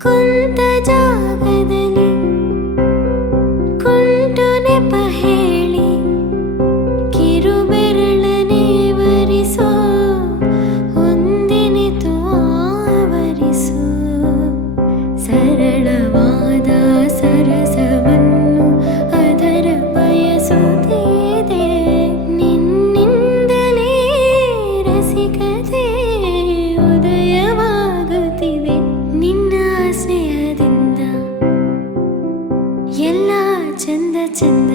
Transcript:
ಕುಂತ ಜಾಗದಲ್ಲಿ ಕುಂಟು ನೆಪ ಹೇಳಿ ಕಿರುಬೆರಳನೆ ವರಿಸೋ ಒಂದಿನಿತು ಆವರಿಸು ಸರಳವಾದ ಸರಸವನ್ನು ಅದರ ಬಯಸುತ್ತಿದೆ ನಿನ್ನಿಂದಲೇ ರಸಿಕತೆ ಉದಯವಾಗುತ್ತಿದೆ ನಿನ್ನ ಸ್ನೇಹದಿಂದ ಎಲ್ಲ ಚಂದ ಚಂದ